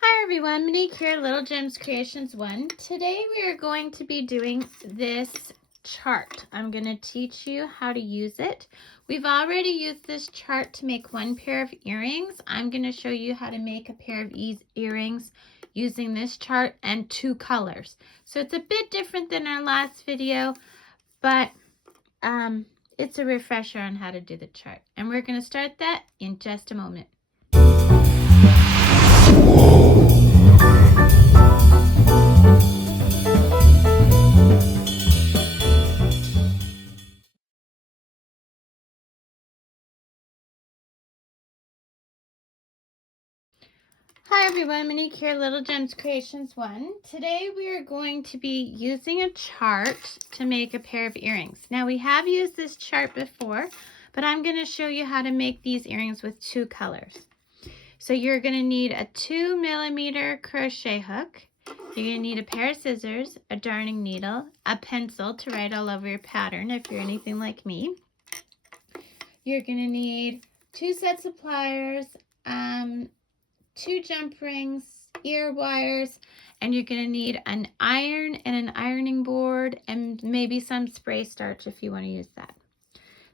Hi everyone, Monique here, Little Gems Creations 1. Today we are going to be doing this chart. I'm going to teach you how to use it. We've already used this chart to make one pair of earrings. I'm going to show you how to make a pair of earrings using this chart and two colors. So it's a bit different than our last video, but it's a refresher on how to do the chart. And we're going to start that in just a moment. Hi everyone, Monique here, Little Gems Creations 1. Today we are going to be using a chart to make a pair of earrings. Now we have used this chart before, but I'm going to show you how to make these earrings with two colors. So you're going to need a 2mm crochet hook. You're going to need a pair of scissors, a darning needle, a pencil to write all over your pattern if you're anything like me. You're going to need two sets of pliers, two jump rings, ear wires, and you're going to need an iron and an ironing board and maybe some spray starch if you want to use that.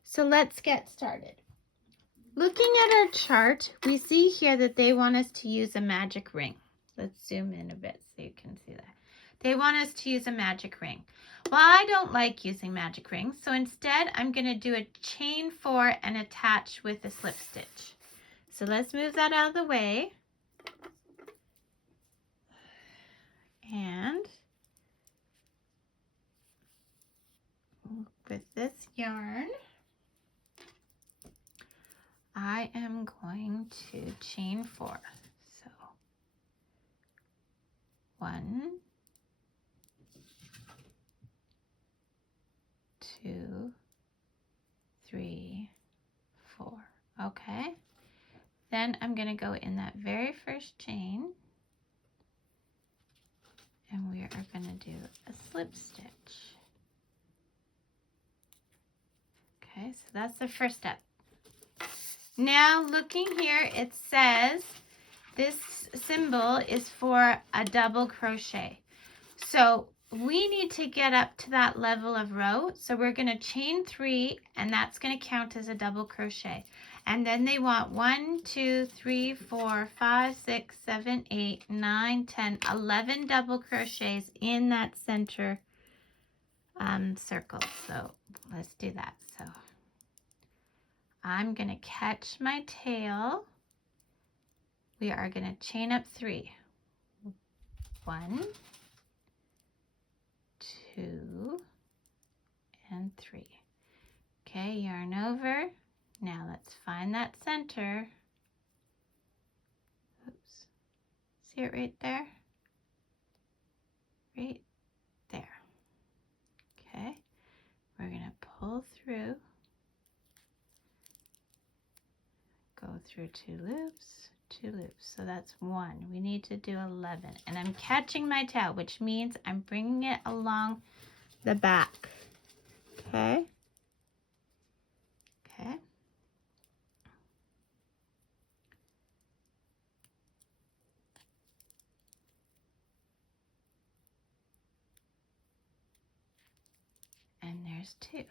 So let's get started. Looking at our chart, we see here that they want us to use a magic ring. Let's zoom in a bit so you can see that. They want us to use a magic ring. Well, I don't like using magic rings, so instead I'm going to do a chain 4 and attach with a slip stitch. So let's move that out of the way. And with this yarn, I am going to chain 4. So 1, 2, 3, 4. Okay. Then I'm going to go in that very first chain, and we are going to do a slip stitch. Okay, so that's the first step. Now looking here, it says this symbol is for a double crochet. So we need to get up to that level of row. So we're going to chain 3, and that's going to count as a double crochet. And then they want 1, 2, 3, 4, 5, 6, 7, 8, 9, 10, 11 double crochets in that center circle. So let's do that. So I'm going to catch my tail. We are going to chain up 3. 1, 2, and 3. Okay, yarn over. Now let's find that center. Oops. See it right there? Right there. Okay, we're going to pull through. Go through 2 loops, 2 loops. So that's 1. We need to do 11. And I'm catching my tail, which means I'm bringing it along the back. Okay. Okay. And there's 2.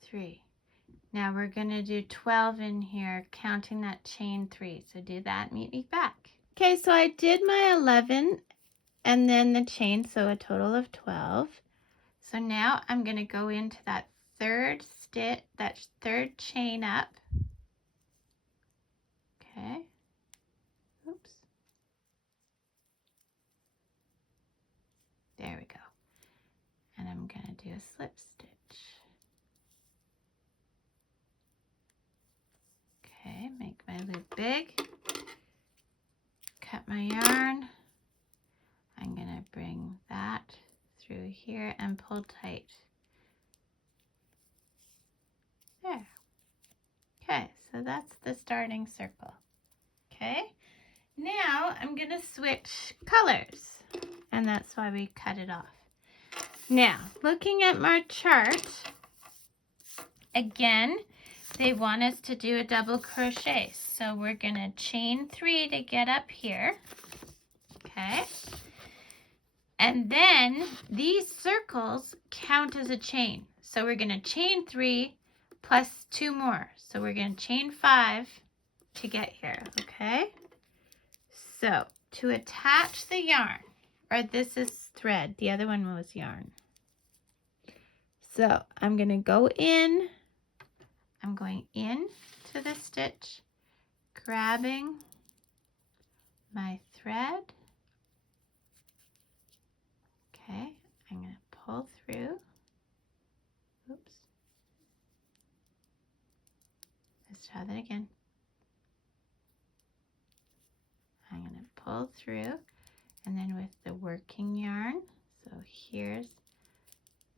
Three. Now we're going to do 12 in here, counting that chain 3. So do that, meet me back. Okay, so I did my 11 and then the chain, so a total of 12. So now I'm going to go into that third stitch, that third chain up. Okay. Oops. There we go. And I'm going to do a slip stitch. Okay, make my loop big. Cut my yarn. I'm going to bring that through here and pull tight. There. Okay, so that's the starting circle. Okay, now I'm going to switch colors, and that's why we cut it off. Now, looking at my chart, again, they want us to do a double crochet. So we're going to chain 3 to get up here. Okay. And then these circles count as a chain. So we're going to chain 3 plus 2 more. So we're going to chain 5 to get here. Okay. So to attach the yarn, or this is thread, the other one was yarn. So I'm going to go in. I'm going in to the stitch, grabbing my thread. Okay, I'm going to pull through. Oops. Let's try that again. I'm going to pull through, and then with the working yarn, so here's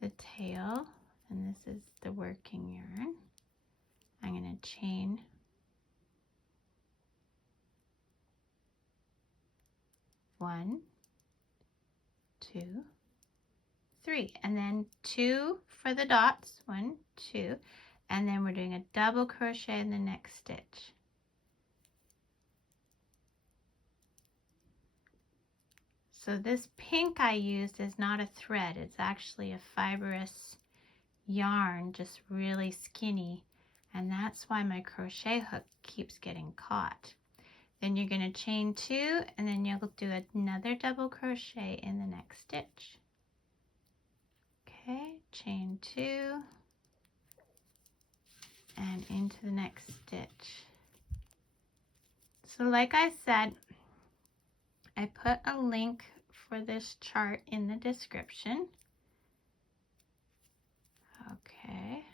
the tail, and this is the working yarn. I'm going to chain 1, 2, 3, and then 2 for the dots, 1, 2, and then we're doing a double crochet in the next stitch. So this pink I used is not a thread, it's actually a fibrous yarn, just really skinny, and that's why my crochet hook keeps getting caught. Then you're going to chain 2, and then you'll do another double crochet in the next stitch. Okay, chain 2 and into the next stitch. So like I said, I put a link for this chart in the description. Okay.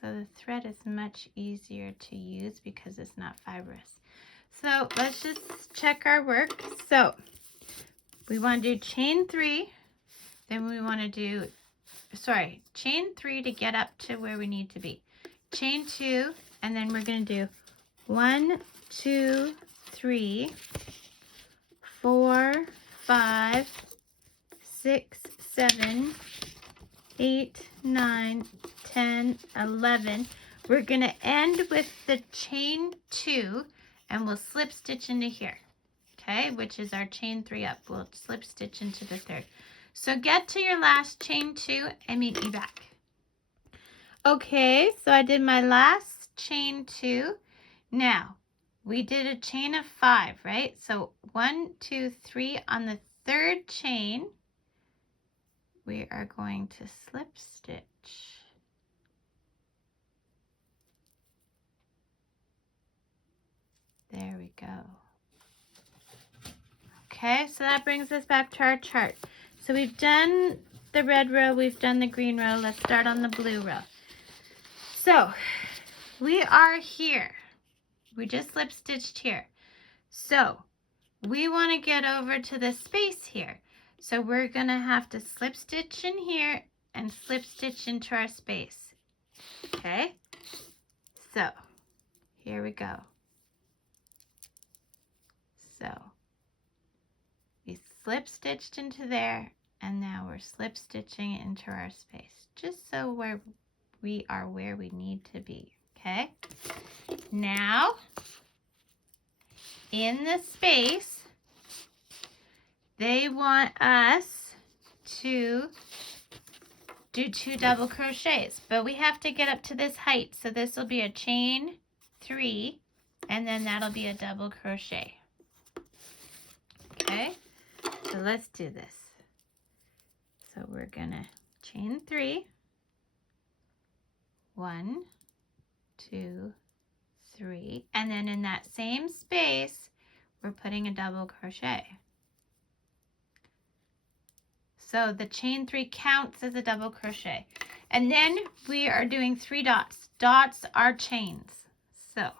So the thread is much easier to use because it's not fibrous. So let's just check our work. So we want to do chain 3, then we want to do, chain 3 to get up to where we need to be. Chain 2, and then we're going to do 1, 2, 3, 4, 5, 6, 7, 8, 9, 10, 11. We're going to end with the chain 2, and we'll slip stitch into here, okay, which is our chain 3 up. We'll slip stitch into the third. So get to your last chain 2 and meet me back. Okay, so I did my last chain 2. Now, we did a chain of 5, right? So 1, 2, 3 on the third chain, we are going to slip stitch. There we go. Okay, so that brings us back to our chart. So we've done the red row, we've done the green row. Let's start on the blue row. So we are here. We just slip stitched here. So we want to get over to the space here. So we're going to have to slip stitch in here and slip stitch into our space. Okay? So here we go. So we slip stitched into there, and now we're slip stitching it into our space, just so we are where we need to be. Okay? Now, in the space, they want us to do 2 double crochets, but we have to get up to this height. So this will be a chain 3, and then that'll be a double crochet. Okay, so let's do this. So we're gonna chain 3, 1, 2, 3, and then in that same space, we're putting a double crochet. So the chain 3 counts as a double crochet. And then we are doing 3 dots. Dots are chains. So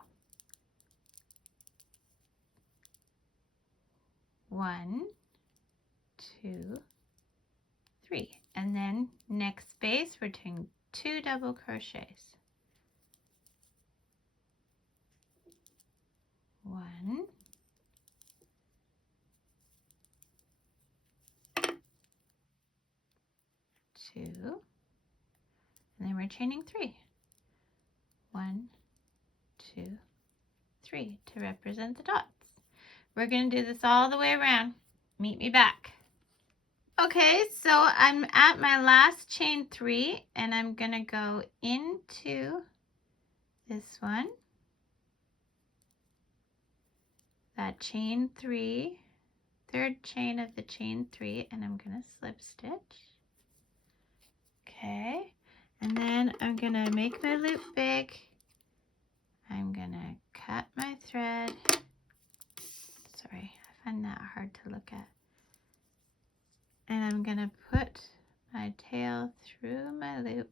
1, 2, 3. And then next space, we're doing 2 double crochets. 1, 2, and then we're chaining 3. 1, 2, 3 to represent the dots. We're going to do this all the way around. Meet me back. Okay, so I'm at my last chain 3 and I'm going to go into this one, that chain 3, third chain of the chain 3, and I'm going to slip stitch. Okay, and then I'm going to make my loop big. I'm going to cut my thread. Sorry, I find that hard to look at. And I'm going to put my tail through my loop.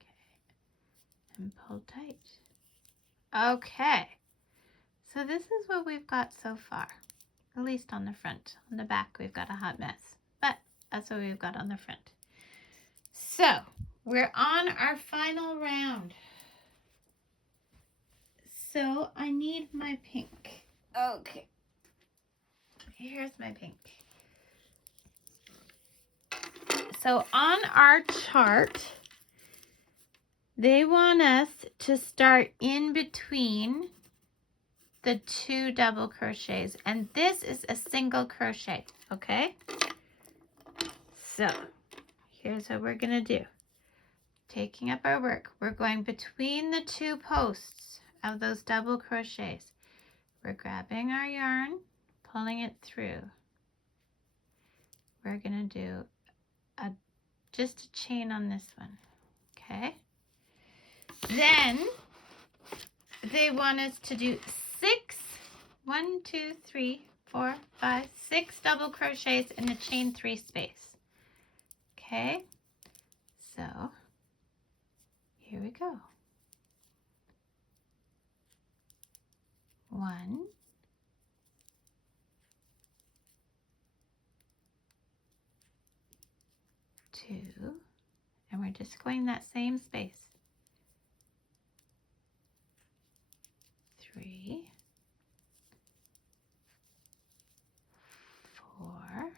Okay, and pull tight. Okay, so this is what we've got so far, at least on the front. On the back, we've got a hot mess, but that's what we've got on the front. So we're on our final round. So I need my pink. Okay, here's my pink. So on our chart, they want us to start in between the 2 double crochets, and this is a single crochet, okay? So here's what we're gonna do. Taking up our work, we're going between the 2 posts of those double crochets. We're grabbing our yarn, pulling it through. We're gonna do just a chain on this one, okay? Then they want us to do 6, 1, 2, 3, 4, 5, 6 double crochets in the chain 3 space. Okay, so here we go. 1, 2, and we're just going that same space. 3, 4,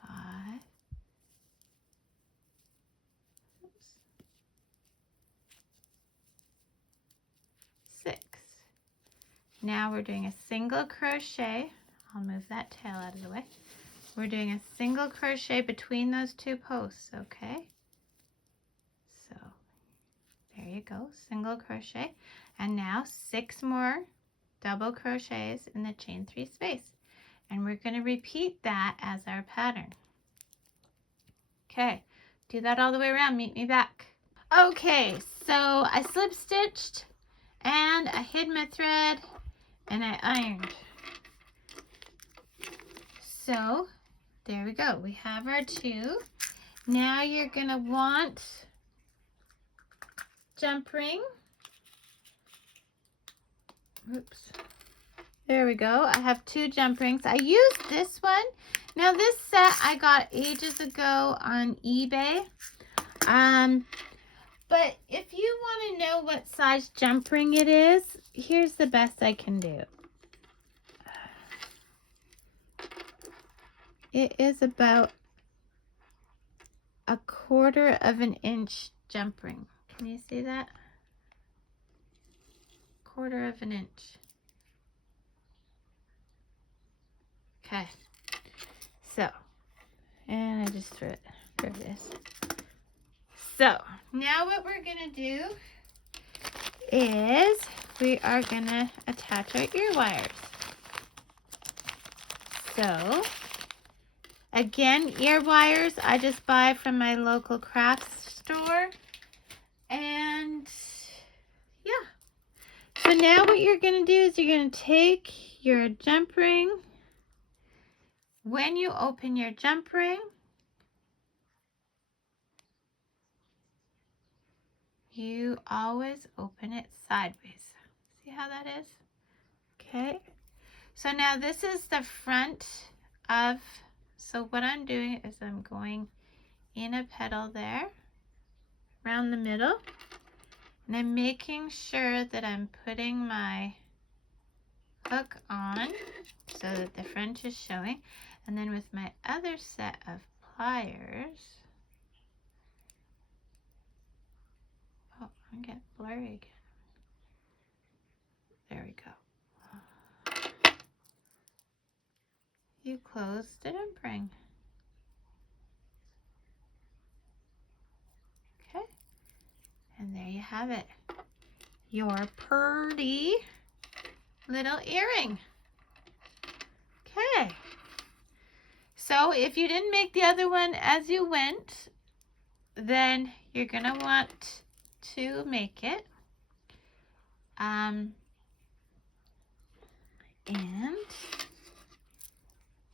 5, 6. Now we're doing a single crochet. I'll move that tail out of the way. We're doing a single crochet between those 2 posts, okay? So there you go, single crochet. And now 6 more double crochets in the chain 3 space. And we're going to repeat that as our pattern. Okay, do that all the way around. Meet me back. Okay, so I slip stitched and I hid my thread and I ironed. So there we go. We have our 2. Now you're going to want jump ring. Oops. There we go. I have 2 jump rings. I used this one. Now this set I got ages ago on eBay. But if you want to know what size jump ring it is, here's the best I can do. It is about 1/4 of an inch jump ring. Can you see that? 1/4 of an inch. Okay. So, and I just threw it. There it is. So, now what we're going to do is we are going to attach our ear wires. So, again, ear wires I just buy from my local craft store. And yeah. So now what you're going to do is you're going to take your jump ring. When you open your jump ring, you always open it sideways. See how that is? Okay. So now this is the front of, so what I'm doing is I'm going in a petal there, around the middle, and I'm making sure that I'm putting my hook on so that the front is showing, and then with my other set of pliers, oh, I'm getting blurry again. There we go. You closed it and bring. Okay, and there you have it. Your pretty little earring. Okay. So if you didn't make the other one as you went, then you're gonna want to make it. And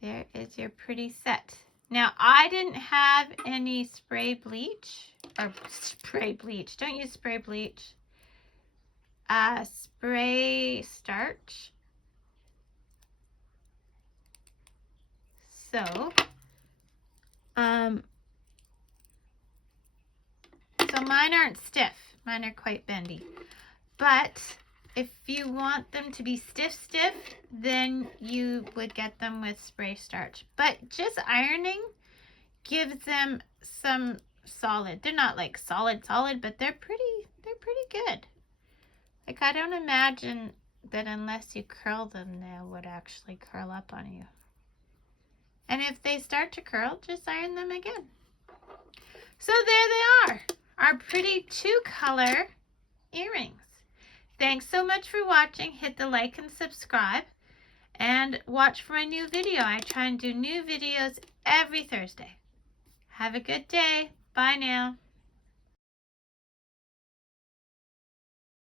there is your pretty set. Now I didn't have any spray bleach, or spray bleach, don't use spray bleach. Spray starch. So, so mine aren't stiff. Mine are quite bendy. But if you want them to be stiff, then you would get them with spray starch. But just ironing gives them some solid. They're not like solid, but they're pretty good. Like, I don't imagine that unless you curl them, they would actually curl up on you. And if they start to curl, just iron them again. So there they are, our pretty 2-color earrings. Thanks so much for watching. Hit the like and subscribe, and watch for my new video. I try and do new videos every Thursday. Have a good day. Bye now.